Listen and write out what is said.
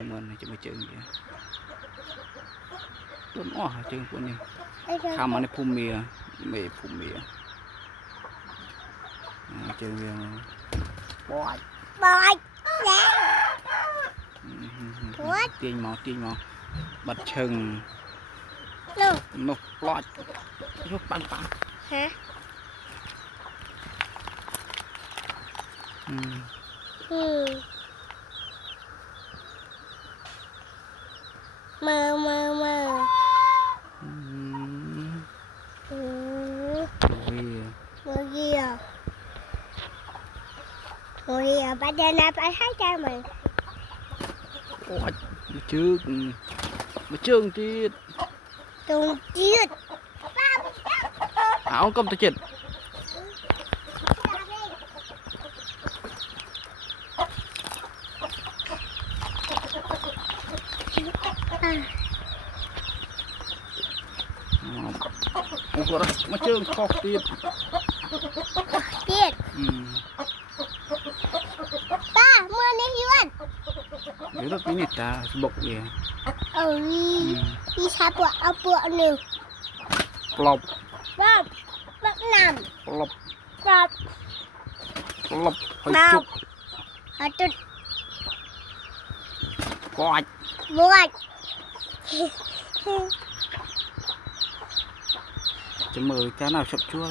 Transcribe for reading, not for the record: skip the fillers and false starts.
mìnhจะไม่เจอเนี่ยต้นอ้อเจอพวกนี้ข้ามมาในภูมิเมียไม่ภูมิเมียเจอเมียบอยบอยตีนมอบัดเชิงนกปลอดยกปังฮะมือมือเกียวไปเดินไปให้ใจมึงโอ้ยมาเชิงจีดตรงจีดเอากำตะเจ็ดโอ้โหมาเชิงคอกจีดป้าเมื่อนี้ยวนเดี๋ยวเราไปนี่ตาบกเนี่ยพี่ชาปวดเอาปวดหนึ่งปลอบน้ำปลอบหอยจุกกอดบวชจะมือแค่nào chậm chua